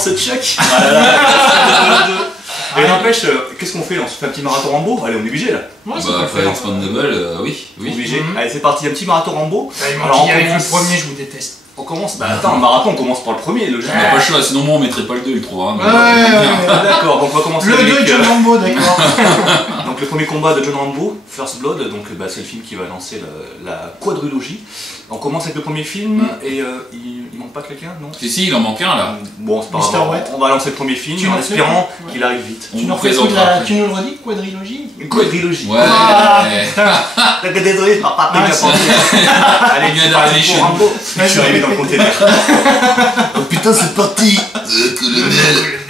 force de Chuck. Ah là là. Et n'empêche, qu'est-ce qu'on fait? On se fait un petit marathon Rambo? Allez, on est obligé là. Ouais, Bah après Expandable, oui. Obligé. Allez, c'est parti, un petit marathon Rambo. Alors, avec le premier, je vous déteste. On commence. Bah attends, le marathon, on commence par le premier, logique. On n'a pas le choix, sinon moi on mettrait pas le 2, il trouvera. D'accord, donc on va commencer le avec... Le 2 John Rambo, d'accord. Donc le premier combat de John Rambo, First Blood, donc c'est le film qui va lancer la quadrilogie. On commence avec le premier film, et il manque pas quelqu'un, non? Si, il en manque un là. Bon, c'est pas Mr. grave, Wet. on va lancer le premier film en espérant qu'il arrive vite. On Tu vous nous refais présentera après. tu nous le redis, quadrilogie? Une quadrilogie. Ouais, Désolé, papa, Ah, allez, il vient d'arriver chez nous. Je suis arrivé dans le container. Oh putain, c'est parti colonel.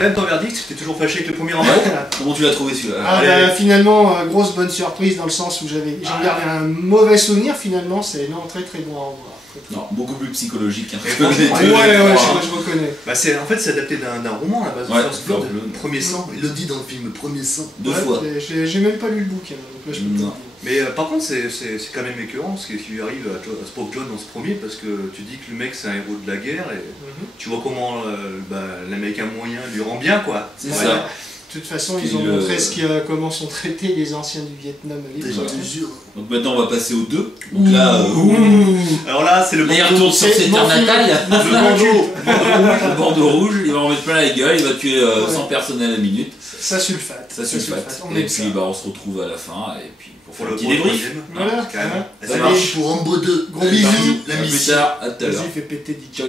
Même ton verdict, t'es toujours fâché avec le premier Rambo? Comment tu l'as trouvé celui-là? Ah bah, finalement, grosse bonne surprise dans le sens où j'en gardé un mauvais souvenir finalement, c'est non très très bon à revoir. Non, beaucoup plus psychologique. Ouais, Je reconnais. Bah en fait c'est adapté d'un roman à la base de Ouais, First Blood, First Blood. le premier sang. Il le dit dans le film, premier sang. Deux fois. J'ai même pas lu le bouquin, donc là je peux pas te Non. dire. Mais par contre c'est quand même écœurant ce qui lui arrive à Spock John dans ce premier, parce que tu dis que le mec c'est un héros de la guerre et tu vois comment l'américain moyen lui rend bien quoi. C'est ça. De toute façon, ils ont montré comment sont traités les anciens du Vietnam à l'époque. Je te jure. Donc maintenant on va passer aux deux. Donc là, Alors là, c'est le là il retourne sur ses terres natales. le Le bandeau rouge, il va en mettre plein la gueule, il va tuer 100 personnes à la minute. Ça sulfate. Ça sulfate. On Et aime ça. puis bah, on se retrouve à la fin et puis pour faire Pour un le petit débrief. troisième. Voilà, Carrément. Ça Allez, marche. pour Rambo 2. Gros Allez, bisous, parti. la À plus mission. tard, à tout à l'heure. Vas-y, fais péter Dick.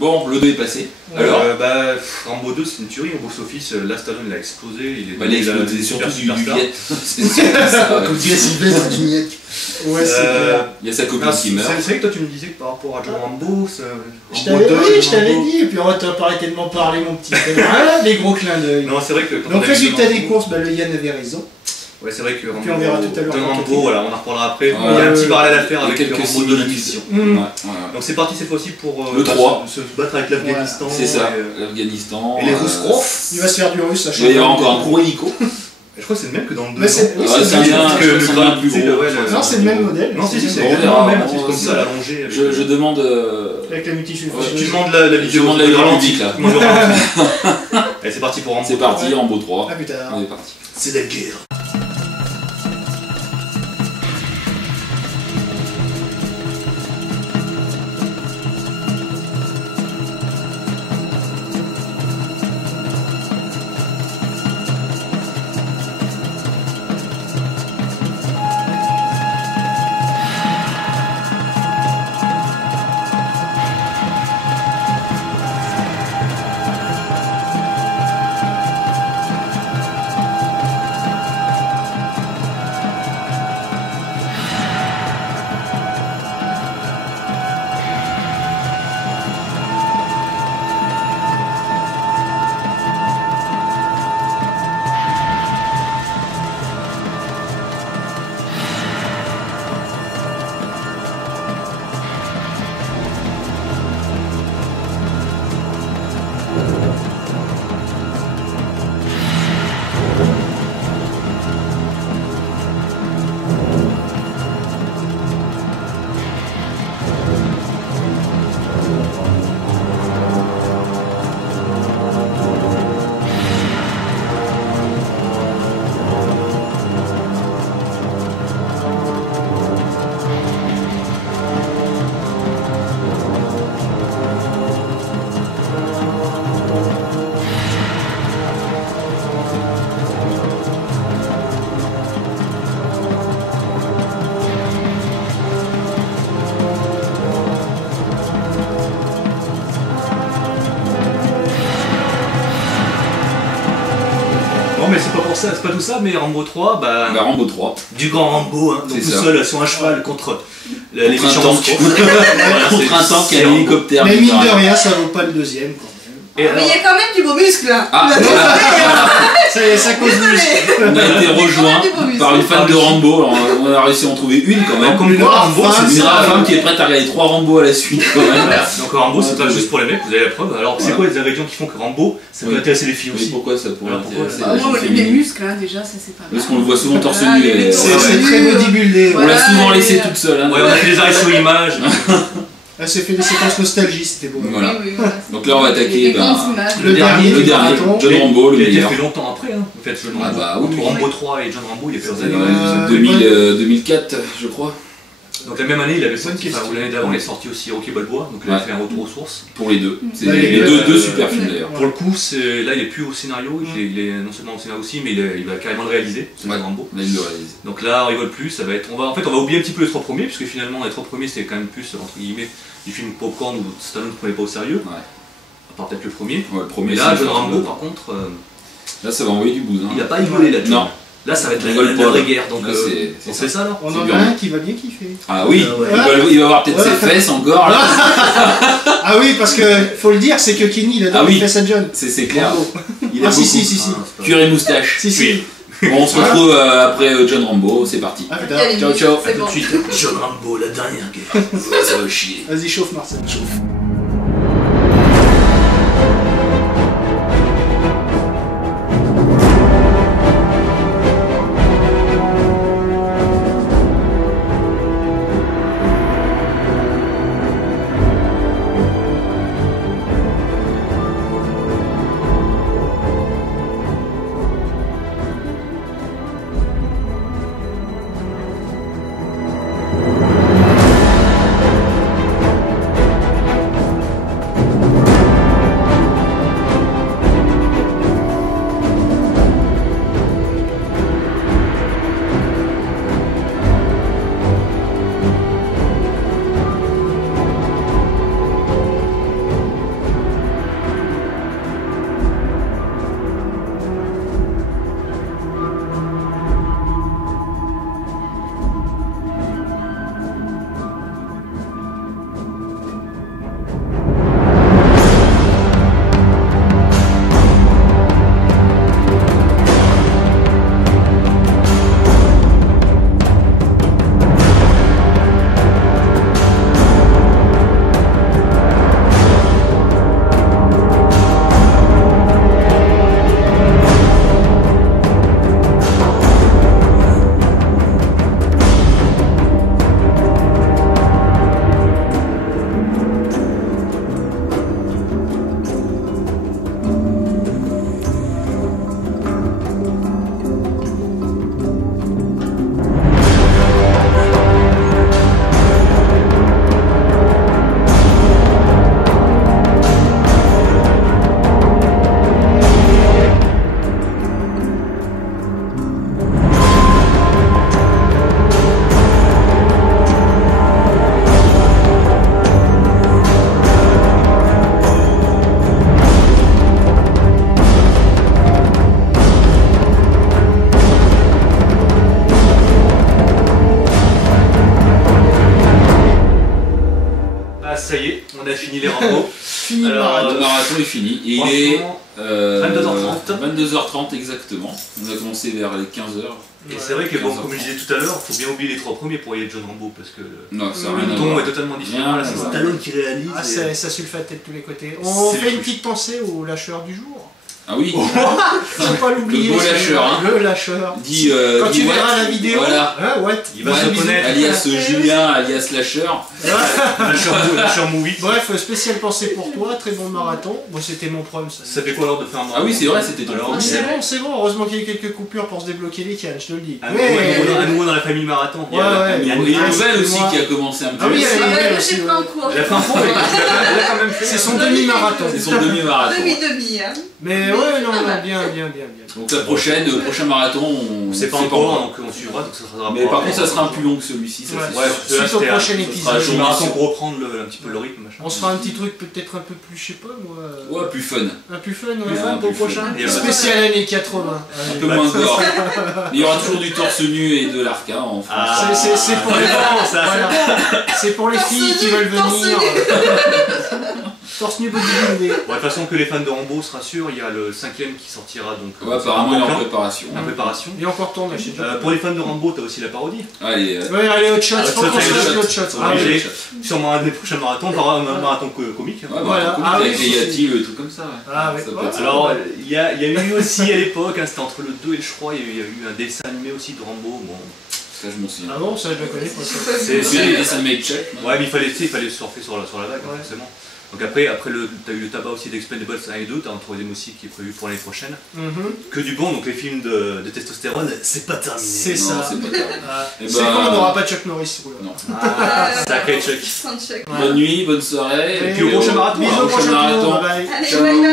Bon, le 2 est passé. Alors Rambo 2 c'est une tuerie, au box-office, là Stallone il a explosé, il est bah, les devenu c'est surtout du superstar. billet. C'est surtout ça. Ouais. Comme dirait Sylvestre du Miette. Ouais, c'est clair. Il y a sa copine Ah, qui c'est meurt. vrai que toi tu me disais que par rapport à John Rambo, Je t'avais dit, et puis on va pas arrêter de m'en parler, mon petit. Ah, des gros clins d'œil. Non, c'est vrai que. quand Donc, on a vu résultat John des Rambo- courses, bah, le Yann avait raison. Ouais, c'est vrai que Rambo. Puis on verra tout à l'heure John quand Rambo, on- voilà, on en reparlera après. Ouais, Il y a un petit ouais. parallèle à faire Il y a avec quelques Rambo 2 la similitudes. fiction. Mmh. Ouais. Donc c'est parti cette fois-ci pour Le 3. se battre avec l'Afghanistan. C'est ça, Et, l'Afghanistan. et les Russes croient. Il va se faire du russe, ça Il va y avoir encore un gros hélico. Je crois que c'est le même que dans le 2. Mais c'est Ouais, c'est c'est le bien, même. Parce que je le pense que crâne, c'est un plus tu sais, gros. ouais, Non, c'est le même modèle. Non, si, c'est c'est le même exactement le même, on c'est comme verra. ça, allongé. Je demande. Avec la multisulfure. Tu demandes la vidéo. demande la le vidéo ralenti. publique, là. Tu demandes le ralenti. Allez, c'est parti pour Rambo. C'est parti, Ouais. Rambo 3. Ah putain. On est parti. C'est la guerre. Non, mais c'est pas pour ça, c'est pas tout ça, mais Rambo 3, Bah, Rambo 3. du grand Rambo, hein, donc C'est tout ça. seul sur un cheval contre les Contre un méchants tank. Moscou. Contre un tank et un Rambo. hélicoptère. Mais mine de littéralement. rien, ça vaut pas le deuxième quand même. Et Mais il y a quand même du beau muscle là. Ah, Vous êtes désolé, hein. Ça cause Désolé. On a été rejoint Il y a quand même du beau par une muscle. fan de Rambo. Alors, on a réussi à en trouver une quand même. Comme Une quoi, rare Rambo, femme, c'est Une ça. rare femme qui est prête à regarder 3 Rambo à la suite quand même. Voilà. Donc Rambo, c'est Ouais, pas ouais. juste pour les mecs, vous avez la preuve. Alors, c'est Voilà. quoi les ingrédients qui font que Rambo, ça peut Oui. intéresser les filles Mais aussi? pourquoi ça pourrait Alors, pourquoi intéresser Bah, la moi, jeune les féminine muscles, hein, déjà, ça c'est pas mal. Parce qu'on le voit souvent torse Voilà, nu. les et- mecs C'est torse c'est nu. très bodybuildé. On Ouais. l'a Voilà, souvent et- laissé toute seule. hein. Ouais, on a fait des arrêts sur image. Elle s'est fait des séquences nostalgie, c'était beau. Voilà. Oui, oui, voilà. Donc là, on va attaquer, Des bah, grandes images. le dernier, Le dernier, marathon. John Rambo, le Il a été meilleur. fait longtemps après, hein. En fait, John Ah Rambo. bah oui, Entre oui. Rambo 3 et John Rambo, il y a plusieurs années. Euh, 2004, je crois, Donc la même année, il avait Bonne sorti, question. ou l'année d'avant, il est sorti aussi Rocky Balboa, donc il a Ouais. fait un retour aux sources. pour les deux. C'est Bah, les les deux, gars, deux super films d'ailleurs. Pour le coup, là, il est plus au scénario, il est non seulement au scénario aussi, mais il va carrément le réaliser, ce Ouais. Rambo. Là, il le réalise. Donc là, on rigole plus, ça va être. En fait, on va oublier un petit peu les 3 premiers, puisque finalement, les 3 premiers, c'était quand même plus, entre guillemets, du film popcorn où Stallone ne prenait pas au sérieux, Ouais. à part peut-être le premier. Ouais, le premier, Mais là, c'est John le Rambo, film. par contre, Là, ça va envoyer du buzz. il n'a pas rigolé là-dessus. Non. Là, ça va être Il rigole la pas, vraie là. guerre, donc Là, c'est on ça. fait ça alors. On C'est en dur. a un qui va bien kiffer. Ah oui, Ouais. il va avoir peut-être ses fesses encore. Là. Ah oui, parce que faut le dire, c'est que Kenny il adore Ah oui. les fesses à John. C'est clair. Bravo. Il Ah aime si, beaucoup. si, si, si. Cuir et moustache. Si, si. Bon, on se retrouve après John Rambo. C'est parti. Ah Il y putain. a les Ciao, muscles, ciao. c'est bon. Tout de suite, John Rambo, la dernière guerre. Ouais, ça va chier. Vas-y, chauffe Marcel. Chauffe. fini les Rambo. Fini le Alors, marathon. Le marathon est fini. Et il est Franchement, 22h30. 22h30 exactement. On a commencé vers les 15h. et c'est vrai que bon, 15h30. comme je disais tout à l'heure, faut bien oublier les 3 premiers pour y aller de John Rambo parce que Non, ça n'a le rien à ton voir. est totalement différent. Rien Là, à c'est voir. Stallone qui réalise. Ah, et- ça sulfate de tous les côtés. On C'est fait une le petite pensée au lâcheur du jour. Ah oui, Faut pas l'oublier. Le beau celui-là. lâcheur, hein. Le lâcheur. dit Quand dit tu Watt. verras la vidéo, Voilà. hein, what Il va Ouais, se bisous. reconnaître. Alias Julien, alias Lâcheur. Lâcheur movie. Bref, spéciale pensée pour toi, très bon marathon. Bon, c'était mon prom. Ça fait quoi alors de faire un marathon? Ah oui, c'est vrai, c'était ton Alors, premier. C'est bon. Heureusement qu'il y a eu quelques coupures pour se débloquer les cannes, je te le dis. À nouveau dans la famille marathon. Ouais, ouais. Il y a une nouvelle aussi qui a commencé un petit Ah oui, peu. elle est Ah, belle moi, aussi, j'ai ouais. pris en cours. La fin fond, elle a quand même fait. C'est son demi-marathon. C'est son demi-marathon. Demi-demi, hein. Mais ouais, non, bien. Donc la prochaine, le prochain marathon, on C'est pas sait encore, donc on suivra, donc ça sera. Mais par contre, ça sera un plus long que celui-ci. Ça, Ouais. c'est Ouais, sûr. là, Suite au c'était prochain sera épisode. un journée marathon sur- pour reprendre un petit peu le rythme, machin. On se fera un petit truc peut-être un peu plus, je sais pas moi. Ouais, plus fun. Un plus fun, Plus ouais. fun, Pour le plus prochain. fun. Et Spécial années 80. Un peu moins gore. Mais il y aura toujours du torse nu et de l'arc hein, en France. Ah. C'est pour les bon, ça, voilà. C'est pour les Torse filles qui nu, veulent torse venir. Torse nu bodybuildé. Bon, de toute façon, que les fans de Rambo se rassurent, il y a le 5ème qui sortira donc. Ouais, apparemment, il est en en préparation. préparation. Et encore tourne, chez John. Pour les fans de Rambo, t'as aussi la parodie. Allez, Ouais, allez, hot shot, Ah, faut qu'on hot se shot. fasse le hot shot. Ah, Obligé. oui. Sûrement un des prochains marathons, on fera un marathon comique. Ouais, Voilà. bah, Ah avec oui, les c'est- Yati, le truc comme ça. Ouais. Ah, ouais. Ça peut Ouais. être ça. Alors, il y a eu aussi à l'époque, hein, c'était entre le 2 et le 3, il y a eu un dessin animé aussi de Rambo. Bon. Ça, je m'en souviens. Ah bon, ça je la connais pas. Ça. C'est- C'est les dessins animés de Chuck. Ouais, mais il fallait surfer sur la vague, hein, Ouais. forcément. Donc après t'as eu le tabac aussi d'Expendables 1 et 2, t'as un troisième aussi qui est prévu pour l'année prochaine. Mhm. Que du bon, donc les films de testostérone, c'est pas terminé. C'est Non, ça. c'est pas grave. Ah, Eh c'est ben, quand on n'aura pas Chuck Norris. Oula. Non. Ah, sacré Chuck. Sans check. Ouais. Bonne nuit, bonne soirée. Et puis au prochain marathon, Bisous au au prochain prochain marathon. marathon. Bye. Allez, Ciao. bye bye.